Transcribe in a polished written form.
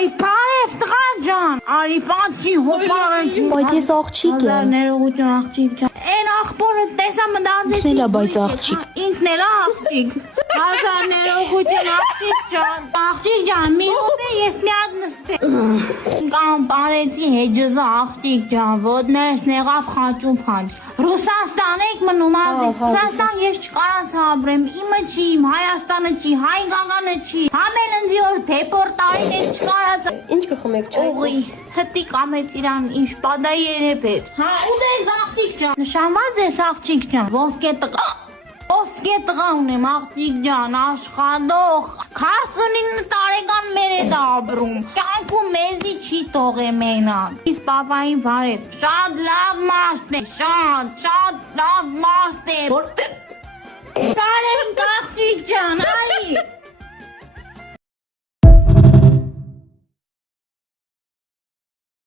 Այ բարև տղա ջան, արի պատի հոպարը։ Բայց ես աղջիկ եմ։ Ներողություն աղջիկ ջան։ Այն աղբորը տեսա մտածեցի։ Ինքն էլ է, բայց աղջիկ։ Ինքն էլ է աղջիկ։ Հազար ներողություն աղջիկ ջան։ Աղջիկ ջան, մի րոպե ես մի հատ նստեմ։ Կամ բարեցի հեջզա աղջիկ ջան, ոտներս նեղավ խաչու փանջ։ Ռուսաստան եք մնում ազգ։ Ռուսաստան ես չկարած ապրեմ, իմը չի, իմ Հայաստանը չի, հայ գագանը չի։ Համել ընձի որ դեպորտարիներ չկարած։ Ինչ կխմեք չայ։ Օղի, հտի կամեց իրան ինչ պադայի երեբեր։ Հա, ուտեր աղջիկ ջան։ Նշանված ես աղջիկ ջան, ոսկե տղա ունեմ աղջիկ ջան, աշխատող, 49 տարեկան մեր հետ ապրում։ Կյանքում մեզի չի թողե մենակ։ Իսկ պապային բարև, շատ լավ մարդ է, շատ լավ մարդ է։ Բարև աղջիկ ջան, արի։